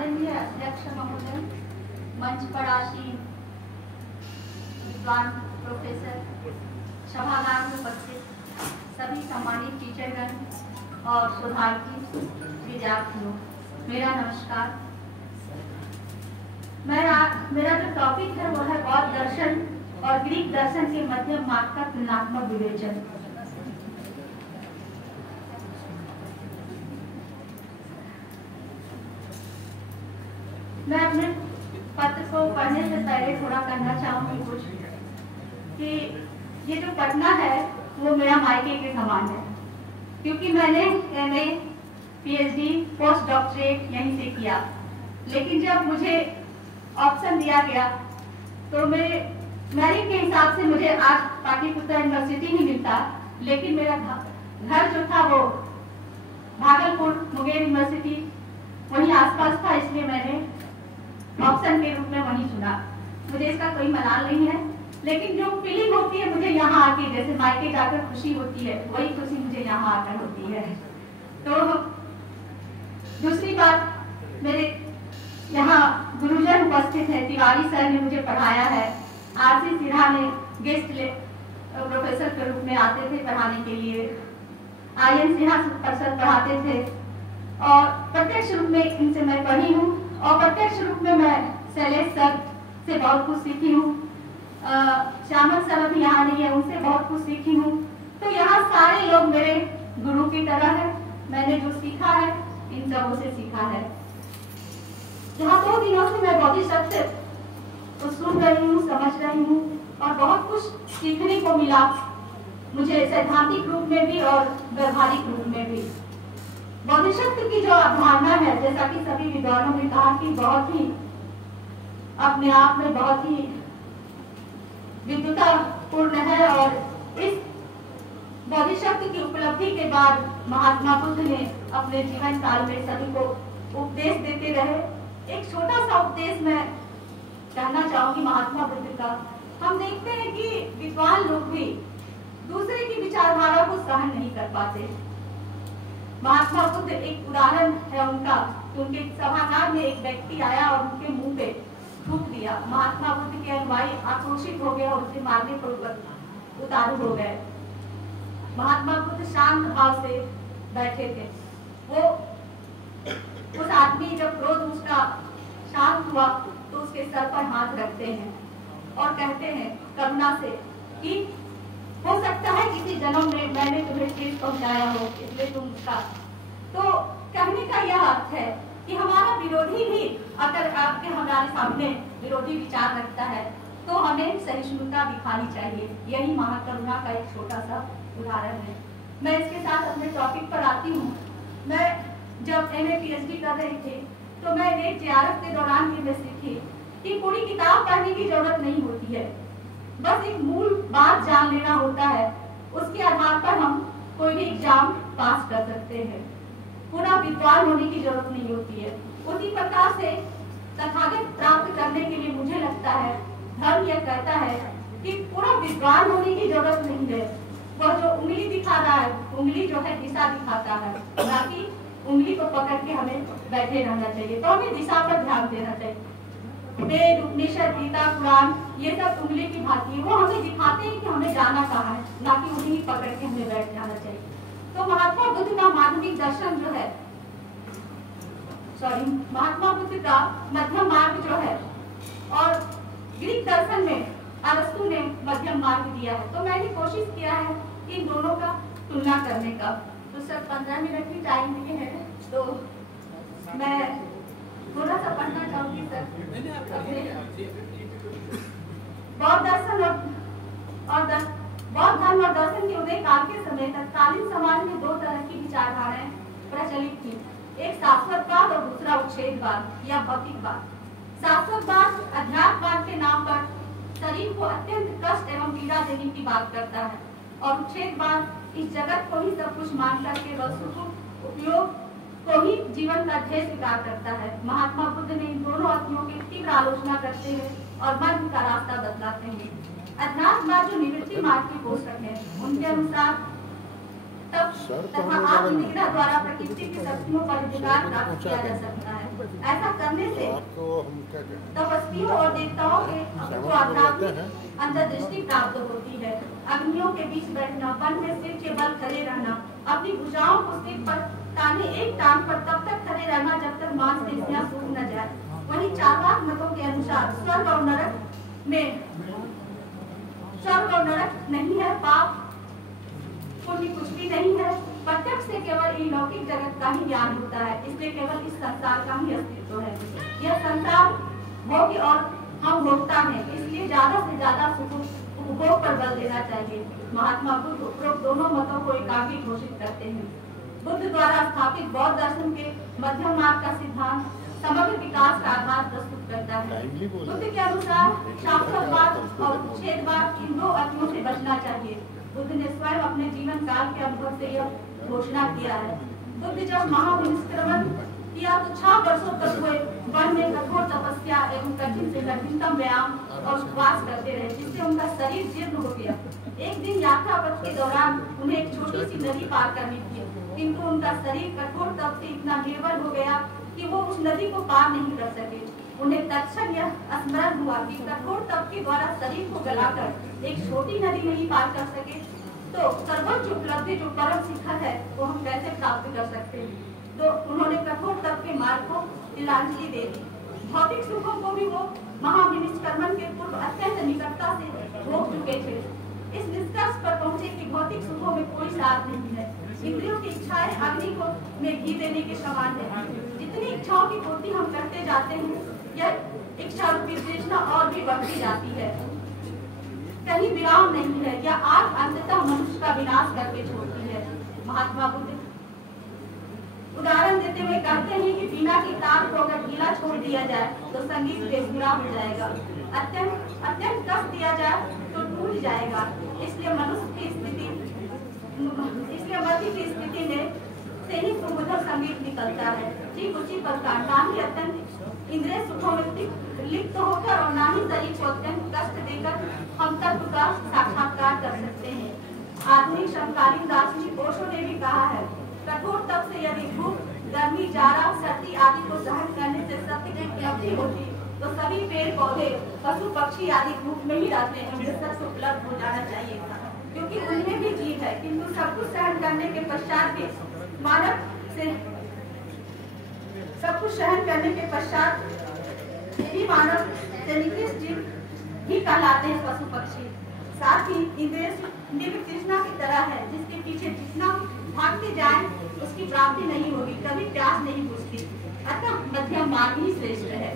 आदरणीय अध्यक्ष महोदय, मंच पर आसीन विद्वान प्रोफेसर, सभागार में उपस्थित सभी सम्मानित टीचरगण और शोधार्थी विद्यार्थियों, मेरा नमस्कार। मेरा जो टॉपिक है वो है बौद्ध दर्शन और ग्रीक दर्शन के मध्यम मार्ग का तुलनात्मक विवेचन। मैं अपने पत्र को पढ़ने से पहले थोड़ा कहना चाहूंगी कुछ कि ये जो पढ़ना है वो मेरा मायके के समान है, क्योंकि मैंने MA, PhD, पोस्ट डॉक्टरेट यहीं से किया। लेकिन जब मुझे ऑप्शन दिया गया तो मेरिट के हिसाब से मुझे आज पाटलिपुत्र यूनिवर्सिटी ही मिलता, लेकिन मेरा घर जो था वो भागलपुर मुंगेर यूनिवर्सिटी वहीं आसपास था, इसलिए मैंने ऑप्शन के रूप में वहीं चुना। मुझे इसका कोई मलाल नहीं है, लेकिन जो फीलिंग होती है मुझे यहाँ आके, जैसे मायके जाकर खुशी होती है, वही खुशी मुझे यहाँ आकर होती है। तो दूसरी बात, मेरे यहाँ गुरुजन उपस्थित है। तिवारी सर ने मुझे पढ़ाया है, RC सिन्हा ने गेस्ट प्रोफेसर के रूप में आते थे पढ़ाने के लिए, IN सिन्हा सर पढ़ाते थे और प्रत्यक्ष रूप में इनसे मैं पढ़ी हूँ और प्रत्यक्ष रूप में मैं शैलेश सर से बहुत कुछ सीखी हूँ। श्यामल सर अभी यहाँ नहीं है, उनसे बहुत कुछ सीखी हूँ। तो यहाँ सारे लोग मेरे गुरु की तरह है। मैंने जो सीखा है इन सबों से सीखा है। यहाँ 2 दिनों से मैं बोधिसत्व से तो सुन रही हूँ, समझ रही हूँ और बहुत कुछ सीखने को मिला मुझे, सैद्धांतिक रूप में भी और व्यवहारिक रूप में भी। बोधिसत्व की जो अवधारणा है, जैसा कि सभी विद्वानों ने कहा कि बहुत ही अपने आप में बहुत ही विद्वतापूर्ण है, और इस बोधिसत्व की उपलब्धि के बाद महात्मा बुद्ध ने अपने जीवन काल में सभी को उपदेश देते रहे। एक छोटा सा उपदेश मैं कहना चाहूंगी महात्मा बुद्ध का। हम देखते हैं कि विद्वान लोग भी दूसरे की विचारधारा को सहन नहीं कर पाते। महात्मा बुद्ध एक उदाहरण है उनका, उनके सभागार में एक व्यक्ति आया और उनके मुंह पे थूक दिया। महात्मा बुद्ध के अनुयायी आक्रोशित हो गए और उसे मारने पर उतारू हो गए। महात्मा बुद्ध शांत भाव से बैठे थे। वो उस आदमी, जब क्रोध उसका शांत हुआ तो उसके सर पर हाथ रखते हैं और कहते हैं करुणा से कि हो सकता है किसी जन्म में मैंने तुम्हें ठेस पहुंचाया हो, इसलिए तुम उसका। तो कहने का यह अर्थ है कि हमारा विरोधी भी अगर आपके हमारे सामने विरोधी विचार रखता है तो हमें सहिष्णुता दिखानी चाहिए। यही महाकरुणा का एक छोटा सा उदाहरण है। मैं इसके साथ अपने टॉपिक पर आती हूँ। मैं जब MA PhD कर रही थी तो मैंने JRF के दौरान भी मैं सीखी कि पूरी किताब पढ़ने की जरूरत नहीं होती है, बस एक मूल बात जान लेना होता है, उसके आधार पर हम कोई भी एग्जाम पास कर सकते हैं। पूरा विद्वान होने की जरूरत नहीं होती है। उसी प्रकार से तथागत प्राप्त करने के लिए मुझे लगता है धर्म यह कहता है कि पूरा विद्वान होने की जरूरत नहीं है। वह जो उंगली दिखा रहा है, उंगली जो है दिशा दिखाता है, बाकी उंगली को पकड़ के हमें बैठे रहना चाहिए। तो हमें दिशा पर ध्यान देना चाहिए। वेद, उपनिषद, गीता, पुराण ये सब उंगली की भांति है, वो हमें दिखाते हैं कि हमें जाना कहाँ है, ना कि उंगली पकड़ के हमें बैठ जाना चाहिए। तो महात्मा बुद्ध का मानविक दर्शन जो है, महात्मा बुद्ध का मध्यम मार्ग जो है, और ग्रीक दर्शन में अरस्तु ने मध्यम मार्ग दिया है। तो मैंने कोशिश किया है इन दोनों का तुलना करने का। तो सर 15 मिनट की टाइम दिए हैं, तो मैं थोड़ा सा पढ़ना चाहूंगी सर। बौद्ध दर्शन और बौद्ध धर्म और दर्शन के उदय काल के समय तत्कालीन समाज में 2 तरह की विचारधाराएं प्रचलित थी, एक शाश्वतवाद और दूसरा उच्छेदवाद या भौतिकवाद। शाश्वतवाद अध्यात्मवाद के नाम पर शरीर को अत्यंत कष्ट एवं पीड़ा देने की बात करता है, और उच्छेदवाद इस जगत को ही सब कुछ मान करके वह सुख उपयोग को ही जीवन का ध्येय स्वीकार करता है। महात्मा बुद्ध ने इन दोनों अर्थों की तीव्र आलोचना करते हैं और मर्म का रास्ता बतलाते हैं। अध्यात्मवाद जो निवृत्ति मार्ग के पोषक है, उनके अनुसार तब तथा आत्मनिग्रह द्वारा प्रकृति की शक्तियों पर अधिकार प्राप्त किया जा सकता है। ऐसा करने से तपस्वियों और देवताओं के को आध्यात्मिक अंतर्दृष्टि प्राप्त होती है। अग्नियों के बीच बैठना, वन में सिर के बल खड़े रहना, अपनी भुजाओं को सिर पर ताने एक टांग पर तब तक खड़े रहना जब तक मांसपेशियां सूख न जाए। वहीं चार्वाक मतों के अनुसार स्वर्ग और नरक नहीं है, पाप पुण्य कुछ भी नहीं है। प्रत्यक्ष से केवल अलौकिक जगत का ही ज्ञान होता है, इसलिए केवल इस संसार का ही अस्तित्व है। यह संसार भोग्य और हम भोक्ता हैं, इसलिए ज्यादा से ज्यादा उपभोग पर बल देना चाहिए। महात्मा बुद्ध उपरोक्त दोनों मतों को एकाग्र घोषित करते हैं। बुद्ध द्वारा स्थापित बौद्ध दर्शन के मध्यम मार्ग का सिद्धांत समग्र विकास का आधार प्रस्तुत करता है। बुद्ध के अनुसार शास्त्रवाद और उच्छेदवाद इन दो अतियों से बचना चाहिए। बुद्ध ने स्वयं अपने जीवन काल के अनुभव से यह घोषणा किया है। बुद्ध जब महाविनिष्क्रमण किया तो 6 वर्षों तक वे वन में कठोर तपस्या एवं कठिन से कठिनतम व्यायाम और उपवास करते रहे, जिससे उनका शरीर जीर्ण हो गया। एक दिन यात्रा पथ के दौरान उन्हें एक छोटी सी नदी पार करनी थी, किंतु उनका शरीर कठोर तप से इतना निर्बल हो गया कि वो उस नदी को पार नहीं कर सके। उन्हें तत्क्षण यह स्मरण हुआ कि कठोर तप के द्वारा शरीर को गलाकर एक छोटी नदी नहीं पार कर सके तो सर्वोच्च उपलब्धि जो परम शिखर है वो हम कैसे प्राप्त कर सकते हैं। तो उन्होंने कठोर तप के मार्ग को तिलांजलि दे दी। भौतिक सुखों को भी वो महाविनिष्क्रमण के पूर्व अत्यंत निकटता से भोग चुके थे। इस निष्कर्ष पर पहुंचे कि भौतिक सुखों में कोई सार नहीं है। इंद्रियों की इच्छाएं अग्नि को में घी देने के समान है। जितनी इच्छाओं की पूर्ति हम करते जाते हैं, यह इच्छा रूपी तृष्णा और भी बढ़ती जाती है, कहीं विराम नहीं है। यह आग अंततः मनुष्य का विनाश करके छोड़ती है। महात्मा बुद्ध उदाहरण देते हुए कहते हैं कि बीना की तार को अगर ढीला छोड़ दिया जाए तो संगीत बेसुरा हो जाएगा, अत्यंत कष्ट दिया जाए तो टूट जाएगा। इसलिए मनुष्य की स्थिति में से ही सुमधुर संगीत निकलता है। ठीक उसी प्रकार ना ही अत्यंत इंद्रिय सुखों में लिप्त होकर और ना ही शरीर को अत्यंत कष्ट देकर हम तत्व का साक्षात्कार कर सकते हैं। आधुनिक समकालीन दार्शनिक ओशो ने भी कहा है, कठोर तप से यदि भूख, गर्मी, जाड़ा, सर्दी आदि को सहन करने से सत्य की उपलब्धि होती तो सभी पेड़ पौधे, पशु पक्षी आदि भूख में ही रहते हैं। उन्हें सत्य उपलब्ध हो जाना चाहिए था, क्योंकि उनमें भी जीव है, किंतु सब कुछ सहन करने के पश्चात भी मानव से सब कुछ सहन करने के पश्चात यही मानव से निकृष्ट जीव भी कहलाते हैं पशु पक्षी। साथ ही इंद्रिय निर्विक तृष्णा की तरह है, जिसके पीछे जितना भागते जाए उसकी प्राप्ति नहीं होगी, कभी प्यास नहीं बुझती। अतः मध्यम मार्ग ही श्रेष्ठ है।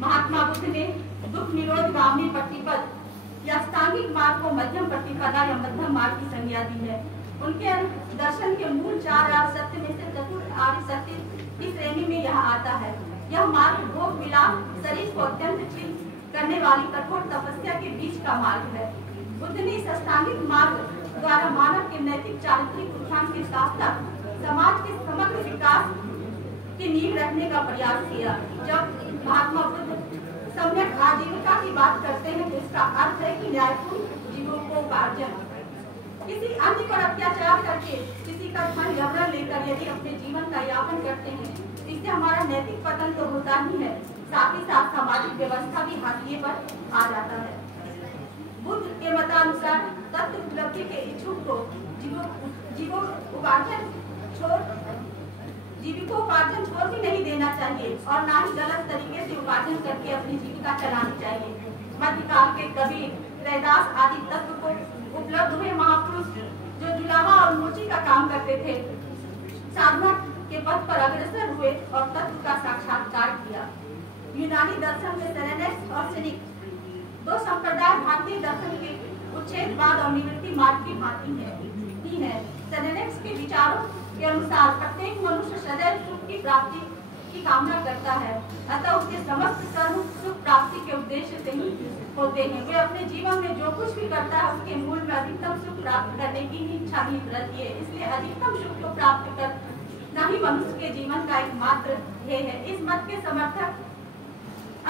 महात्मा बुद्ध ने दुख निरोध गामी प्रतिपद या सांघिक मार्ग को मध्यम प्रतिपदा या मध्यम मार्ग की संज्ञा दी है। उनके दर्शन के मूल 4 आर्य सत्य में से चतुर्थ आर्य सत्य की श्रेणी में यह आता है। यह मार्ग भोग विलाप, शरीर को अत्यंत क्षीण करने वाली कठोर तपस्या के बीच का मार्ग है। बुद्ध ने इस अष्टांगिक मार्ग द्वारा मानव के नैतिक चारित्रिक उत्थान के साथ साथ समाज के समग्र विकास की नींव रखने का प्रयास किया। जब महात्मा बुद्ध सम्यक आजीविका की बात करते हैं तो इसका अर्थ है कि न्यायपूर्ण जीवोपार्जन, किसी अन्य पर अत्याचार करके किसी का धन जबरन लेकर यदि अपने जीवन का यापन करते हैं, इससे हमारा नैतिक पतन तो होता ही है, साथ ही साथ सामाजिक व्यवस्था भी हाशिए पर आ जाता है। बुद्ध के मतानुसार तत्व उपलब्धि के इच्छुक को जीविकोपार्जन छोड़ भी नहीं देना चाहिए और ना ही गलत तरीके से उपार्जन करके अपनी जीविका चलानी चाहिए। मध्यकाल के कबीर, रैदास आदि तत्व को उपलब्ध हुए महापुरुष जो जुलाहा और मोची का काम करते थे, साधना के पथ पर अग्रसर हुए और तत्व का साक्षात्कार किया। यूनानी दर्शन में सेरेनेक्स और सिनिक दो संप्रदाय भारतीय दर्शन के उच्छेदवाद और निवृत्ति मार्ग की भांति है। सेरेनेक्स के विचारों के अनुसार प्रत्येक मनुष्य सदैव सुख की प्राप्ति की कामना करता है, अतः उसके समस्त कर्म सुख प्राप्ति के उद्देश्य से ही होते हैं। वे अपने जीवन में जो कुछ भी करता है उसके मूल में अधिकतम सुख प्राप्त करने की ही इच्छा ही रहती है। इसलिए अधिकतम सुख को प्राप्त करना ही मनुष्य के जीवन का एकमात्र ध्येय है। इस मत के समर्थक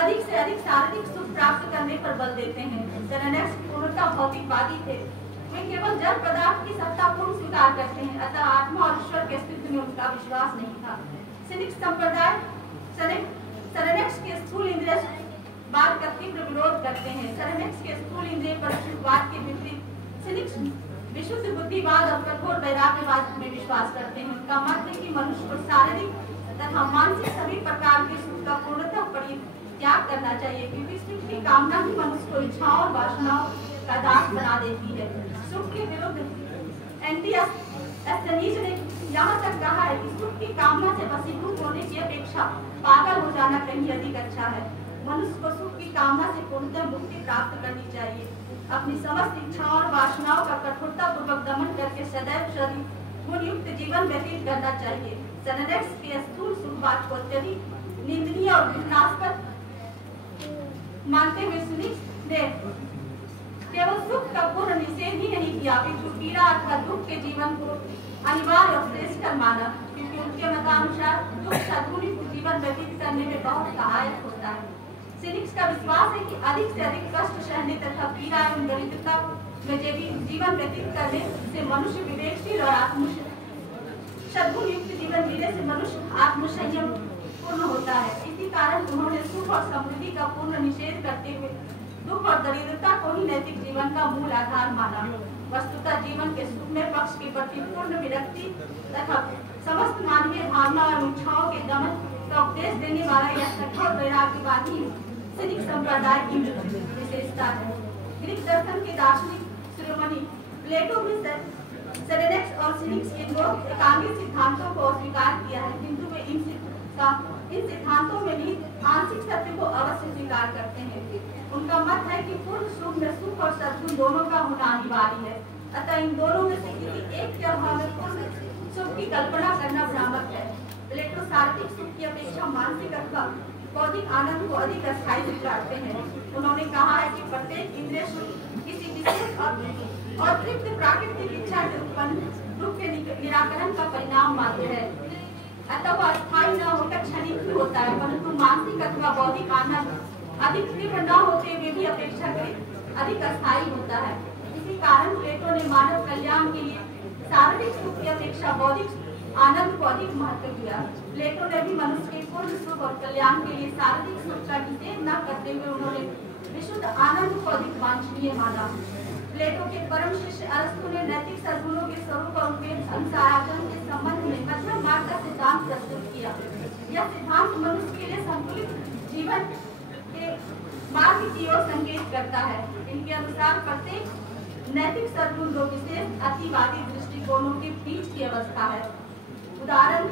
अधिक से अधिक शारीरिक सुख प्राप्त करने पर बल देते हैं। सेरेनेक्स पूर्णतः भौतिकवादी थे, वे केवल जड़ पदार्थ की सत्ता पूर्ण स्वीकार करते हैं, अतः आत्मा और ईश्वर के अस्तित्व में उनका विश्वास नहीं था। सिनिक संप्रदाय सेरेनेक्स के स्थूल इंद्रियवाद का तीव्र विरोध करते हैं। सेरेनेक्स के स्थूल इंद्रिय परिशुद्धवाद के विपरीत सिनिक्स विशुद्ध बुद्धिवाद और कठोर वैराग्यवाद में विश्वास करते हैं। उनका मत है कि मनुष्य को शारीरिक तथा मानसिक सभी प्रकार के सुख का पूर्णतः परित्याग करना चाहिए, क्योंकि सुख की कामना ही मनुष्य को इच्छाओं और वासनाओं का दास बना देती है। सुख के विरुद्ध एंटी ने यहाँ तक कहा है कि सुख की कामना से वशीभूत होने की अपेक्षा पागल हो जाना कहीं अधिक अच्छा है। मनुष्य को सुख की कामना से पूर्णतः मुक्ति प्राप्त करनी चाहिए। अपनी समस्त इच्छाओं और वासनाओं का कठोरता पूर्वक दमन करके सदैव शरीर गुणयुक्त जीवन व्यतीत करना चाहिए। सेरेनेक्स के स्थूल सुखवाद को अत्यधिक निंदनीय और घृणास्पद मानते हुए सिनिक्स ने केवल सुख का पूर्ण निषेध ही नहीं किया, अपितु पीड़ा अथवा दुख के जीवन को अनिवार्य और श्रेष्ठ माना, क्योंकि उनके मतानुसार दुख सद्गुणी जीवन व्यतीत करने में बहुत सहायक होता है। सिनिक्स का विश्वास है कि अधिक से अधिक कष्ट सहने तथा पीड़ा एवं दरिद्रता में जीवन व्यतीत करने से मनुष्य विवेकशील और सद्गुण युक्त जीवन जीने से मनुष्य आत्मसंयम पूर्ण होता है। इसी कारण उन्होंने सुख और समृद्धि का पूर्ण निषेध करते हुए दुख और दरिद्रता को ही नैतिक जीवन का मूल आधार माना। वस्तुतः जीवन के सुखमय पक्ष के प्रति पूर्ण विरक्ति तथा समस्त मानवीय भावना और इच्छाओं के दमन का उपदेश देने वाला यह कठोर वैराग्यवादी सिनिक संप्रदाय की विशेषता है। ग्रीक दर्शन के दार्शनिक शिरोमणि प्लेटो भी सेरेनेक्स और सिनिक्स के दो एकांगी सिद्धांतों को अस्वीकार किया है, किंतु वे इन सिद्धांतों में भी आंशिक सत्य को अवश्य स्वीकार करते हैं। उनका मत है कि पूर्ण सुख में सुख और सद्गुण दोनों का होना अनिवार्य है, अतः इन दोनों में से किसी एक के अभाव में पूर्ण सुख की कल्पना करना भ्रामक है। प्लेटो शारीरिक सुख की अपेक्षा मानसिक अथवा बौद्धिक आनंद को अधिक अस्थायी स्वीकारते हैं। उन्होंने कहा है कि प्रत्येक इंद्रिय सुख किसी विशेष और तृप्त प्राकृतिक इच्छा से उत्पन्न दुख के निराकरण का परिणाम मात्र है, अतः वह अस्थायी न होकर क्षणिक ही होता है, परंतु मानसिक अथवा बौद्धिक आनंद अधिक तीव्र न होते हुए भी अपेक्षाकृत अधिक अस्थायी होता है। इसी कारण प्लेटो ने मानव कल्याण के लिए शारीरिक सुख की अपेक्षा बौद्धिक आनंद को अधिक महत्व दिया। प्लेटो ने भी मनुष्य के पूर्ण सुख और कल्याण के लिए शारीरिक सुख का निषेध न करते हुए उन्होंने विशुद्ध आनंद को अधिक वांछनीय माना। प्लेटो के परम शिष्य अरस्तु ने नैतिक सद्गुणों के स्वरूप और उनके अनुसार आचरण के संबंध में मध्यम मार्ग का सिद्धांत प्रस्तुत किया। यह सिद्धांत मनुष्य के लिए संतुलित जीवन के मार्ग की ओर संकेत करता है। इनके अनुसार प्रत्येक नैतिक सद्गुण दो विशेष अतिवादी दृष्टिकोणों के बीच की अवस्था है। उदाहरण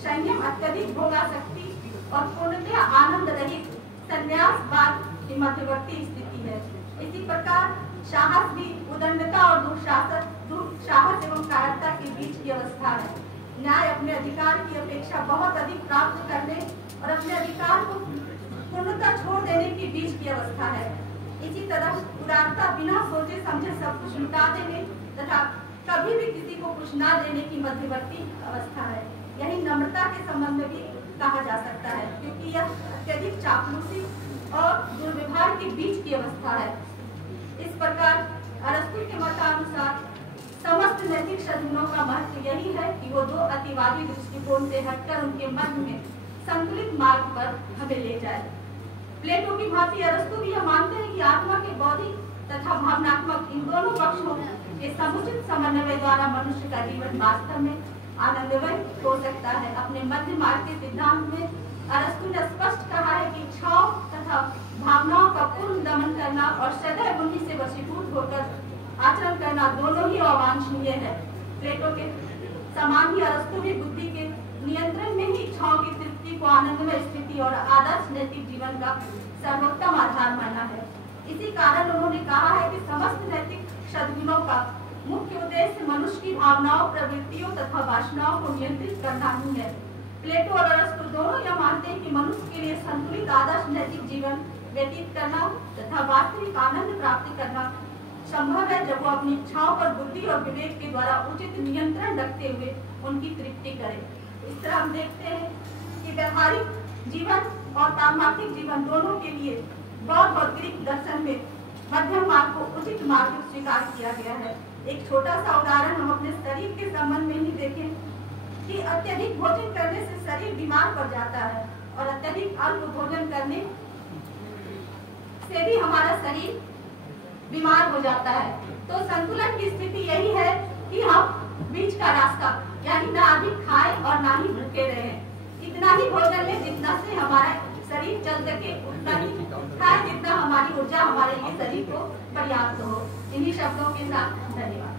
संयम अत्यधिक भोगासक्ति और पूर्णतः आनंद रहित संन्यासवाद की मध्यवर्ती स्थिति है। इसी प्रकार साहस भी उदंडता और दुस्साहस एवं कायरता के बीच की अवस्था है। न्याय अपने अधिकार की अपेक्षा बहुत अधिक प्राप्त करने और अपने अधिकार को पूर्णतः छोड़ देने के बीच की अवस्था है। इसी तरह उदारता बिना सोचे समझे सब कुछ लुटा देने तथा कभी भी किसी को कुछ न देने की मध्यवर्ती अवस्था है। यही नम्रता के संबंध में भी कहा जा सकता है, क्योंकि यह अत्यधिक चापलूसी और दुर्व्यवहार के बीच की अवस्था है। इस प्रकार अरस्तु के मतानुसार समस्त नैतिक सद्गुणों का महत्व यही है कि वो दो अतिवादी दृष्टिकोण से हटकर उनके मध्य में संतुलित मार्ग पर हमें ले जाए। प्लेटो की भांति अरस्तु भी यह मानते हैं कि आत्मा के बौद्धिक तथा भावनात्मक इन दोनों पक्षों के समुचित समन्वय द्वारा मनुष्य का जीवन वास्तव में आनंदमय हो सकता है। अपने मध्य मार्ग के सिद्धांत में अरस्तु ने स्पष्ट कहा है कि इच्छाओं तथा भावनाओं का पूर्ण दमन करना और सदैव उन्हीं से वशीभूत होकर आचरण करना दोनों ही अवांछनीय है। प्लेटो के समान ही अरस्तु भी बुद्धि के नियंत्रण में ही इच्छाओं की तृप्ति को आनंदमय स्थिति और आदर्श नैतिक जीवन का सर्वोत्तम आधार माना है। इसी कारण उन्होंने कहा है कि समस्त नैतिक सद्गुणों का मुख्य उद्देश्य मनुष्य की भावनाओं, प्रवृत्तियों तथा वासनाओं को नियंत्रित करना ही है। प्लेटो और अरस्तु दोनों यह मानते हैं कि मनुष्य के लिए संतुलित आदर्श नैतिक जीवन व्यतीत करना तथा वास्तविक आनंद प्राप्ति करना संभव है जब वो अपनी इच्छाओं पर बुद्धि और विवेक के द्वारा उचित नियंत्रण रखते हुए उनकी तृप्ति करे। इस तरह हम देखते हैं कि व्यवहारिक जीवन और पारमार्थिक जीवन दोनों के लिए बौद्ध और ग्रीक दर्शन में मध्यम मार्ग को उचित मार्ग स्वीकार किया गया है। एक छोटा सा उदाहरण हम अपने शरीर के संबंध में ही देखें कि अत्यधिक भोजन करने से शरीर बीमार पड़ जाता है और अत्यधिक अल्प भोजन करने से भी हमारा शरीर बीमार हो जाता है। तो संतुलन की स्थिति यही है कि हम बीच का रास्ता यानी ना अधिक खाएं और ना ही भूखे रहें। इतना ही भोजन लें जितना से हमारा शरीर चल सके, उतना ही खाएं जितना हमारी ऊर्जा हमारे लिए शरीर को पर्याप्त हो। इन्हीं शब्दों के साथ धन्यवाद।